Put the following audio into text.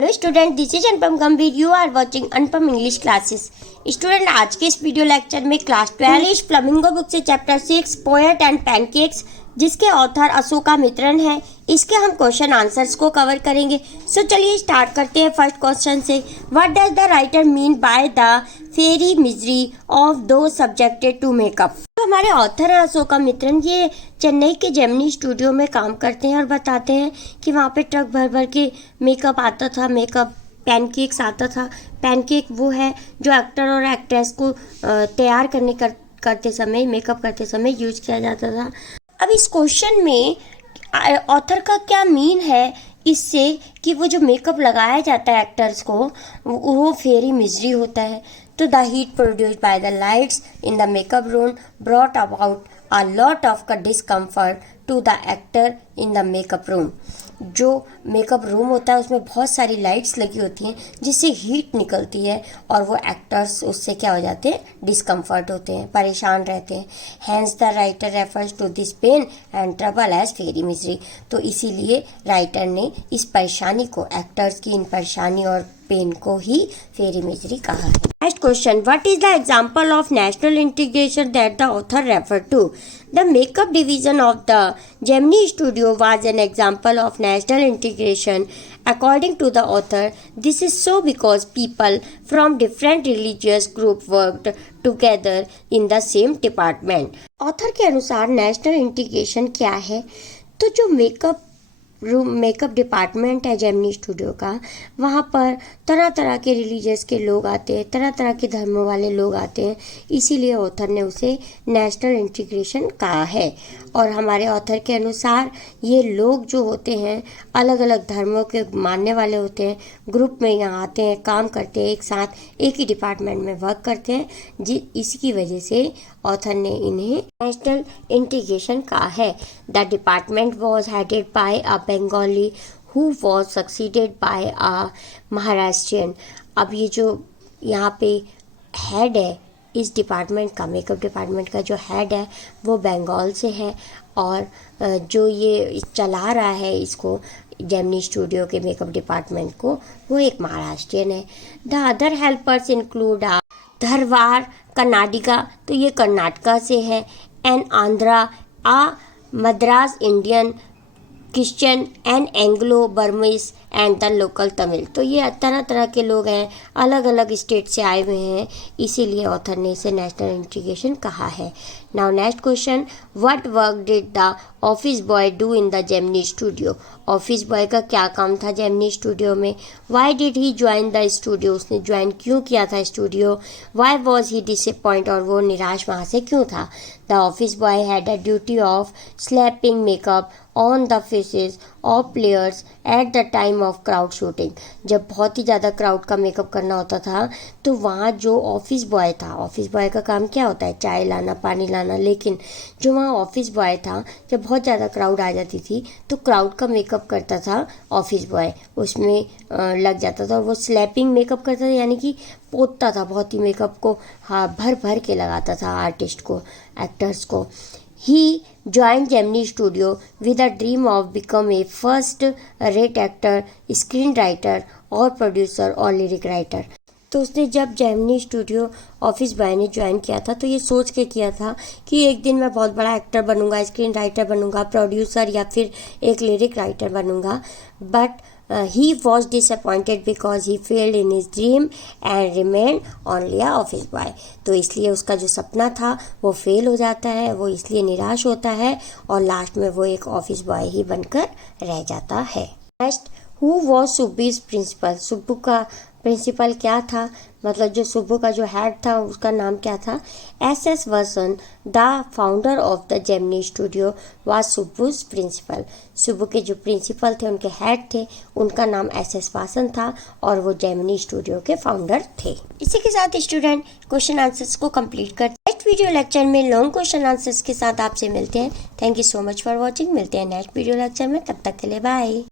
Hello student, this is Anupam Gambhir. You are watching Anupam English classes. Student, आज के इस video lecture में क्लास 12 फ्लेमिंगो बुक से चैप्टर 6 पोएट एंड पैनकेक्स, जिसके author Ashoka Mitran है, इसके हम क्वेश्चन आंसर्स को कवर करेंगे। सो चलिए स्टार्ट करते हैं फर्स्ट क्वेश्चन से। What does the writer mean by the fiery misery of those subjected to makeup. तो हमारे ऑथर है अशोका मित्रन, ये चेन्नई के जेमिनी स्टूडियो में काम करते हैं और बताते हैं कि वहाँ पे ट्रक भर भर के मेकअप आता था, मेकअप पैनकेक्स आता था। पैनकेक वो है जो एक्टर और एक्ट्रेस को तैयार करते समय, मेकअप करते समय यूज किया जाता था। अब इस क्वेश्चन में ऑथर का क्या मीन है इससे कि वो जो मेकअप लगाया जाता है एक्टर्स को वो फेरी मिजरी होता है। तो the heat produced by the lights in the makeup room brought about a lot of discomfort to the actor in the makeup room। जो मेकअप रूम होता है उसमें बहुत सारी लाइट्स लगी होती हैं जिससे हीट निकलती है और वो एक्टर्स उससे क्या हो जाते हैं, डिस्कम्फर्ट होते हैं, परेशान रहते हैं। Hence the writer refers to this pain and trouble as fiery misery. तो इसीलिए राइटर ने इस परेशानी को, एक्टर्स की इन परेशानी और पेन को ही फेरी मिजरी कहा है। Next question, what is the example of national integration that the author referred to? The makeup division of the Gemini studio was an example of national integration. According to the author, this is so because people from different religious group worked together in the same department. Author के अनुसार national integration क्या है? तो जो makeup department है Gemini studio का, वहाँ पर तरह तरह के रिलीजियस के लोग आते हैं, तरह तरह के धर्मों वाले लोग आते हैं, इसीलिए ऑथर ने उसे नेशनल इंटीग्रेशन कहा है। और हमारे ऑथर के अनुसार ये लोग जो होते हैं अलग अलग धर्मों के मानने वाले होते हैं, ग्रुप में यहाँ आते हैं, काम करते हैं, एक साथ एक ही डिपार्टमेंट में वर्क करते हैं, इसकी वजह से ऑथर ने इन्हें नेशनल इंटीग्रेशन कहा है। The department was headed by a Bengali who was succeeded by a Maharashtrian. अब ये जो यहाँ पे हेड है इस डिपार्टमेंट का, मेकअप डिपार्टमेंट का जो हेड है वो बंगाल से है और जो ये चला रहा है इसको, जेमिनी स्टूडियो के मेकअप डिपार्टमेंट को, वो एक महाराष्ट्रियन है। The other helpers include Dharwar Karnataka, तो ये कर्नाटका से है, and Andhra, Madras Indian, Christian and Anglo Burmese and the local Tamil. तो ये तरह तरह के लोग हैं, अलग अलग स्टेट से आए हुए हैं, इसीलिए ऑथर ने इसे नेशनल इंटीग्रेशन कहा है। Now next question, what work did the office boy do in the Gemini studio. Office boy का क्या काम था जेमिनी स्टूडियो में। Why did he join the studio, उसने ज्वाइन क्यों किया था studio. Why was he disappoint, और वो निराश वहाँ से क्यों था। The office boy had a duty of slapping makeup on the faces of players at the time of crowd shooting. जब बहुत ही ज़्यादा क्राउड का मेकअप करना होता था तो वहाँ जो ऑफिस बॉय था, ऑफिस बॉय का काम क्या होता है, चाय लाना, पानी लाना, लेकिन जो वहाँ ऑफिस बॉय था, जब बहुत ज़्यादा क्राउड आ जाती थी तो क्राउड का मेकअप करता था ऑफिस बॉय, उसमें लग जाता था और वो स्लैपिंग मेकअप करता था, यानी कि पोतता था बहुत ही मेकअप को, हाँ, भर भर के लगाता था आर्टिस्ट को, एक्टर्स को। He joined Gemini Studio with a dream of become a first-rate actor, screenwriter और producer और lyric writer। तो उसने जब जेमिनी स्टूडियो ऑफिस बॉय ने ज्वाइन किया था तो ये सोच के किया था कि एक दिन मैं बहुत बड़ा एक्टर बनूंगा, स्क्रीन राइटर बनूंगा, प्रोड्यूसर या फिर एक लिरिक राइटर बनूंगा। But he was disappointed because he failed in his dream and remained only a office boy। तो इसलिए उसका जो सपना था वो फेल हो जाता है, वो इसलिए निराश होता है और लास्ट में वो एक ऑफिस बॉय ही बनकर रह जाता है। Next, who was Subbu's principal. Subbu का प्रिंसिपल क्या था, मतलब जो सुब्बू का जो हेड था उसका नाम क्या था। S Vasan, the founder of the Gemini studio, was Subbu's principal. Subbu के जो प्रिंसिपल थे, उनके हेड थे, उनका नाम एस वासन था और वो जेमिनी स्टूडियो के फाउंडर थे। इसी के साथ स्टूडेंट क्वेश्चन आंसर्स को कंप्लीट करते हैं। नेक्स्ट वीडियो लेक्चर में लॉन्ग क्वेश्चन आंसर्स के साथ आपसे मिलते हैं। Thank you so much for watching. मिलते हैं नेक्स्ट वीडियो लेक्चर में, तब तक के लिए बाय।